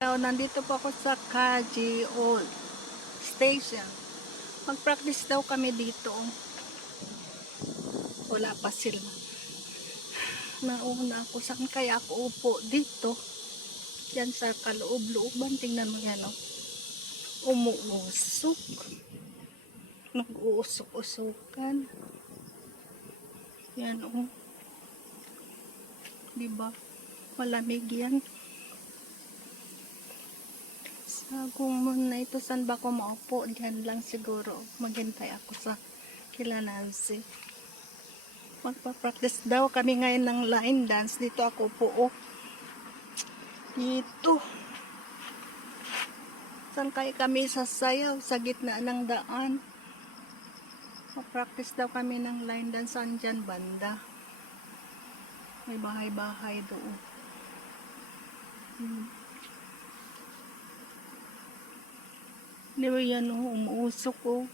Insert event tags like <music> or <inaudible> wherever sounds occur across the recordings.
So, nandito po ako sa Kaji Old Station. Mag-practice daw kami dito. Wala pa sila. Nauna ako. Saan kaya ako upo? Dito. Yan sa kaloob-looban. Tingnan mo yan. Oh. Umuusok. Nag-uusok-usukan. Yan oh. Diba? Malamig yan. Sa kung na ito, saan ba ako maupo? Diyan lang siguro. Maghintay ako sa kila Nancy. Magpa-practice daw kami ngayon ng line dance. Dito ako po. Oh. Dito. Saan kaya kami sasayaw? Sa gitna ng daan. Mag-practice daw kami ng line dance. Saan dyan banda? May bahay-bahay doon. Hmm. Di ba yan, oh, umuusok oh.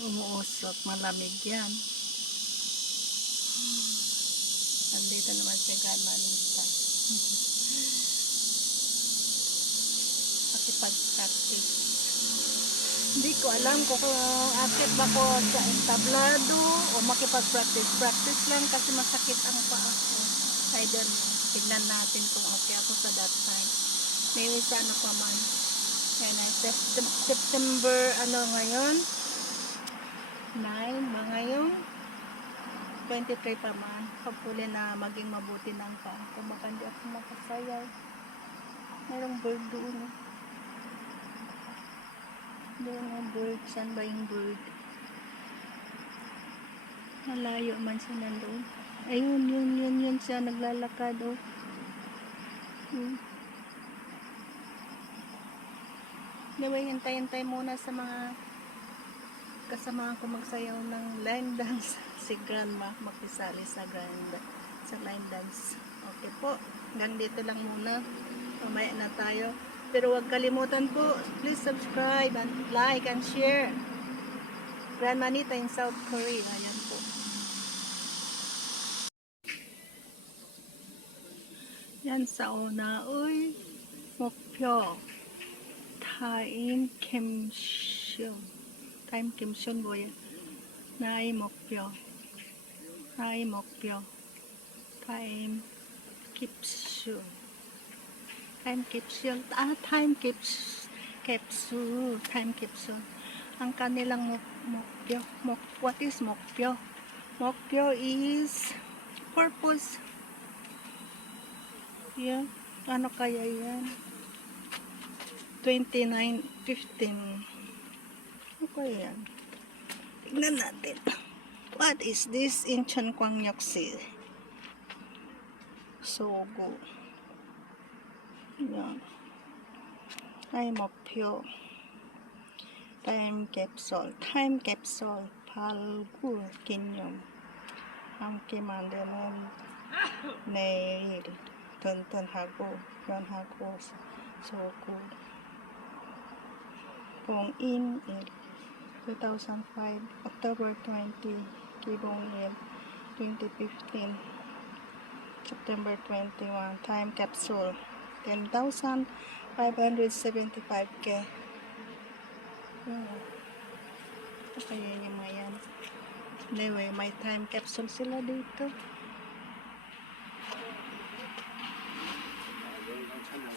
Umuusok, malamig yan. Nandito naman si Ganmanita. <laughs> Pakipag-practice. Hindi ko alam kung akit ba ko sa entablado o makipag-practice. Practice lang kasi masakit ang paa ko. Know. Tignan natin kung okay ako sa that time. Maybe sana pa man. Yan ay Sept- September ano ngayon? 9 ba ngayon? 23 pa man. Hopefully na maging mabuti ng paa ko. Baka hindi ako makasayaw. Merong bird doon. Oh. Doon ang bird. Saan ba yung bird? Malayo man siya nandoon. Ayun, yun, yun, yun siya. Naglalakad, oh. Hmm. Ba, hintay-hintay muna sa mga kasama ko magsayaw ng line dance. <laughs> Si grandma makisali sa grand sa line dance. Okay po. Hanggang lang muna. Mamaya na tayo. Pero huwag kalimutan po, please subscribe and like and share. Grandma Nita in South Korea. Ayan po. Yan sa una. Uy, mokpyo. Time kimshon. Time kimshon boy. Nai mokpyo. Nai mokpyo. Time kipshon. Time capsule. Ah, time caps capsule. Time capsule. Ang kanilang mok mokpyo. Mok, what is mokpyo? Mokpyo is purpose. Yeah. Ano kaya yan? 29.15. Ano kaya yan? Tignan natin. What is this in Chan Kwang Yoksi? Sogo. Yan. Time of pure. Time capsule. Time capsule. Palgur kinyom. Hamki mandelon. Ah! Nail. Tuntun hago. Yon hago. Sogo. Sogo. Kibong In, 2005, October 20, Kibong In, 2015, September 21, Time Capsule, 10,575K. Wow. Okay, yun yung mga yan. Anyway, may time capsule sila dito.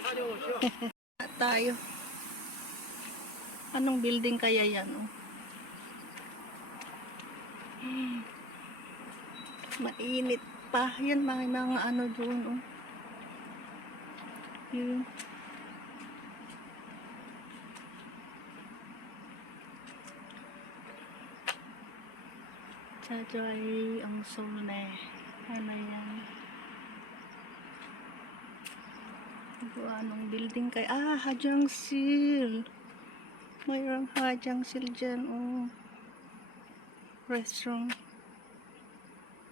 Ano <laughs> tayo anong building kaya yan oh? Hmm. mainit pa yan mga mga ano doon oh. yun Chajoy ang sone ano yan Ito, anong building kay ah Hajang Sil mayroong Hajang Sil dyan oh restaurant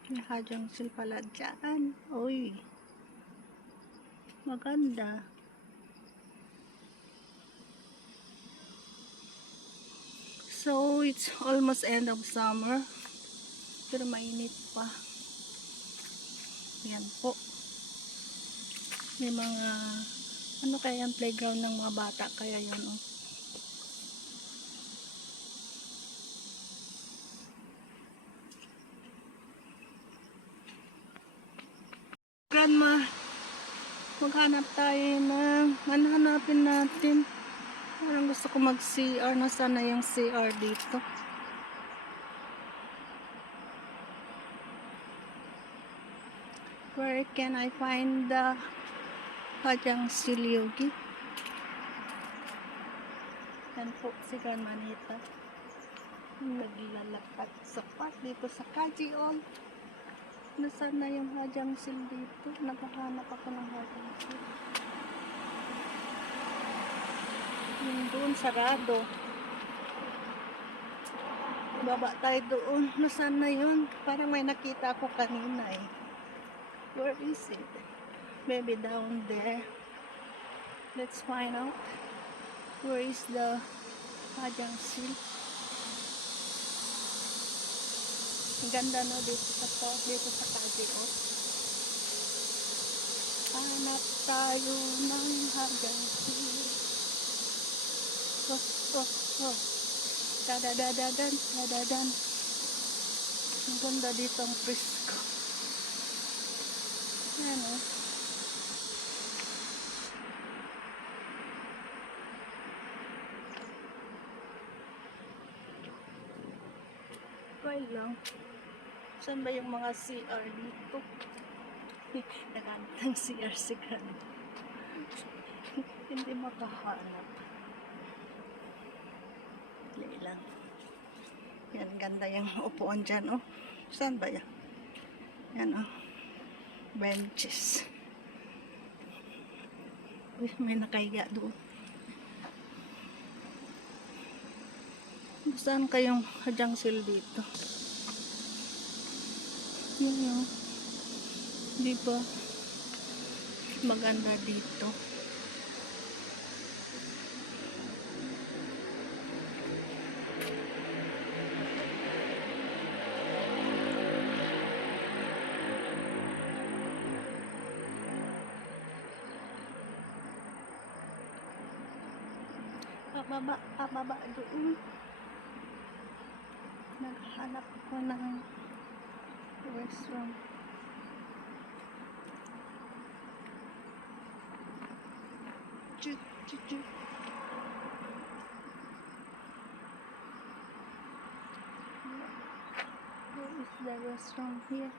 may Hajang Sil pala dyan uy maganda so it's almost end of summer pero mainit pa yan po may mga Ano kaya ang playground ng mga bata? Kaya yun, oh. Grandma, maghanap tayo ng, ano hanapin natin? Parang gusto ko mag-CR na sana yung CR dito. Where can I find the Hajang Silyogi? Yan po si Grandma Nita. Naglalakad sa park dito sa Kajion. Nasaan na yung Hajang Sil dito? Naghahanap ako ng Hajang Sil. Yung doon, sarado. Baba tayo doon. Nasaan na yun? Parang may nakita ako kanina eh. Where is it? Maybe down there. Let's find out. Where is the Hajang Sil? Ang ganda no dito sa to, dito sa Kajio. Hanap tayo ng Hajang Sil. Oh, oh, oh. Dadadadadan, dadadan. Ang ganda dito ang presko. Ayan oh. Try lang. Saan ba yung mga CR dito? <laughs> Naghanap ng CR si Grandma. <laughs> Hindi makahanap. Dali lang. Yan, ganda yung upuan dyan, oh. Saan ba yan? Yan, oh. Benches. Uy, may nakahiga doon. Saan kayong hadyang sil dito? Yun yung, di ba? Maganda dito. Pababa, pababa doon. Naghanap ako ng restaurant. Chu, chu, chu. Where is the restaurant here?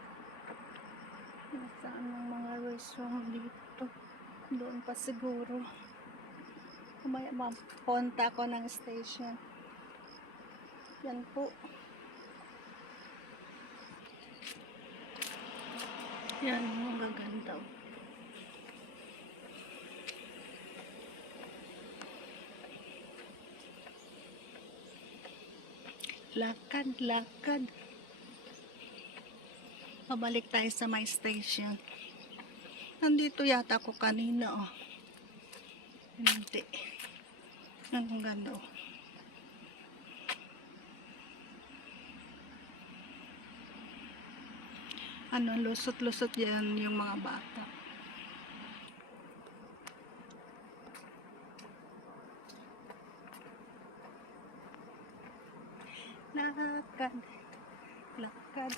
Nasaan ang mga restaurant dito? Doon pa siguro. Kumaya mapunta ako ng station. Yan po. Yan, mga ganda. oh. Lakad, lakad. Pabalik tayo sa my station. Nandito yata ako kanina, oh. Hindi. Ang ganda, oh. Ano, lusot-lusot yan yung mga bata. Lakad, lakad,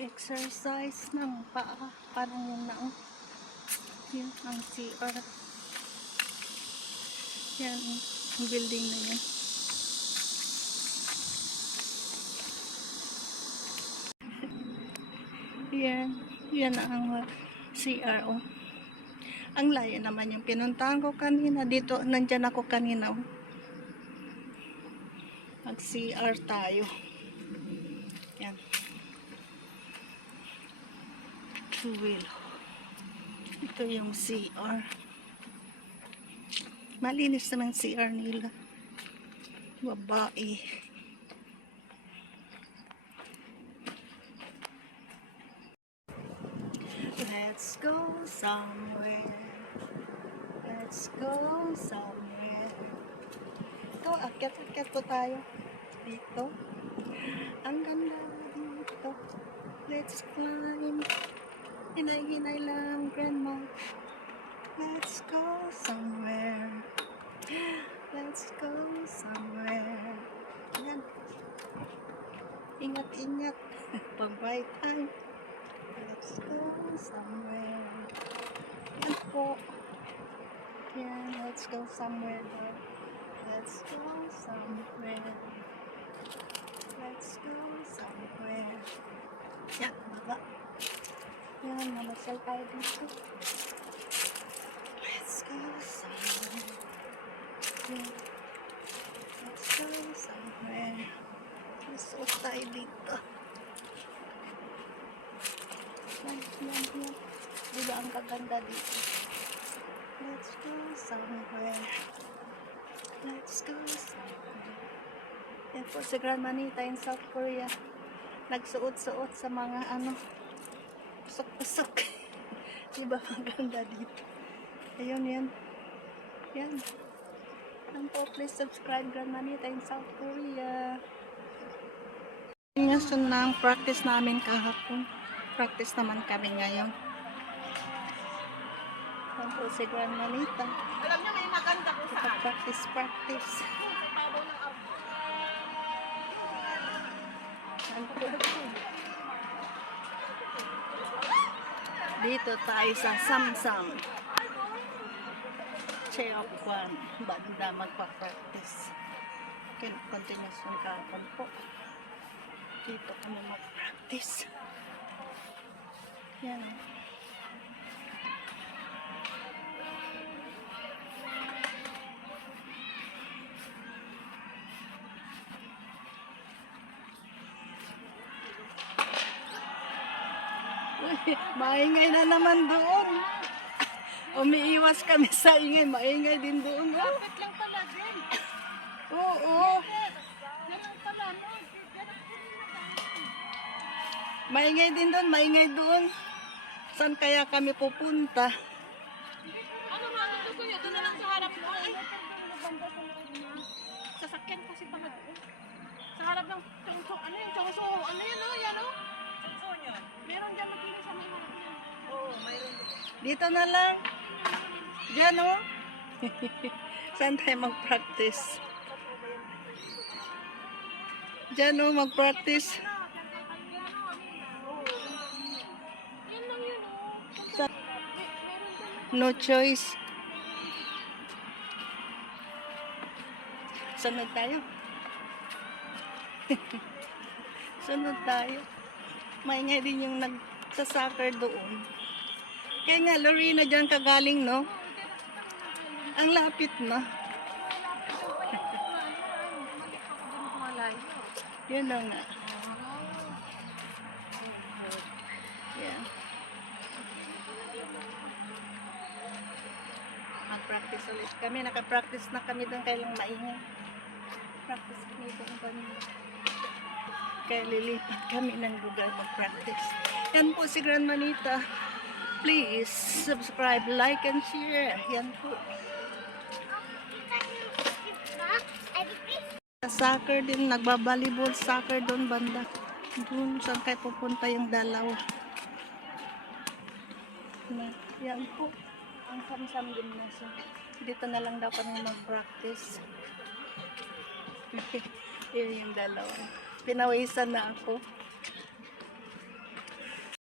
exercise ng paa, parang yung naong, yun ang CR. Yan, ang building na yan. Yan, yan ang uh, CRO. Ang layo naman yung pinuntahan ko kanina. Dito, nandyan ako kanina. Oh. Mag-CR tayo. Yan. Two. Ito yung CR. Malinis naman CR nila. Babae. Let's go somewhere. Let's go somewhere. Ito, akyat-akyat po tayo. Dito. Ang ganda dito. Let's climb. Hinay-hinay lang, grandma. Let's go somewhere. Let's go somewhere. Yan. Ingat-ingat. <laughs> Pag right time. Let's go somewhere. Yan po. Yan, let's go somewhere daw. Let's go somewhere. Let's go somewhere. Yan, baba. Yan, mamasal tayo dito. Let's go somewhere. Yan. Let's go somewhere. Masuot tayo dito. Yan, yan, yan. Diba ang kaganda dito? Let's go somewhere. Let's go somewhere. Yan po si Grandma Nita in South Korea. Nagsuot-suot sa mga ano, pusok-pusok. <laughs> diba maganda dito? Ayun yan. Yan. Yan po, please subscribe Grandma Nita in South Korea. Yan yung ng practice namin kahapon. Practice naman kami ngayon. Po si Grandma Nita. Alam niyo, may maganda ko sa akin. Practice, practice. Sa tabaw ng arko. Dito tayo sa Samsam. Cheokwan. Banda magpa-practice. Continuous yung kahapon po. Dito kami mag-practice. Yan. Maingay na naman doon. Umiiwas kami sa ingay. Maingay din doon. Lapit lang pala din. Oo. Maingay din doon. Maingay doon. Saan kaya kami pupunta? Ano nga ang gusto niyo? Doon na lang sa harap mo. Ay, na. Sasakyan kasi pala doon. Sa harap ng. Ano yung chongso? Ano yan, no? Yan, no? Chongso yun. Meron dyan magkili sa may harap. Oo, mayroon doon. Dito na lang. Diyan oh. <laughs> Saan tayo mag-practice? Diyan oh, mag-practice. Dyan. No choice. Sunod tayo. <laughs> Sunod tayo. Maingay din yung nagsa-soccer doon. Kaya nga, Lorena dyan kagaling, no? Ang lapit na. <laughs> Yun na nga. Yeah. Mag-practice ulit kami. Naka-practice na kami doon kaya lang maingay. Practice kami doon kanina. Kaya lilipat kami ng lugar mag-practice. Yan po si Grandma Nita. Please subscribe, like, and share. Yan po. Soccer din, nagbabalibol soccer doon banda. Doon saan kayo pupunta yung dalawa. Na, yan po. Ang samsam gymnasium. Dito na lang daw kami mag-practice. <laughs> Yun yung dalawa. Pinawisan na ako.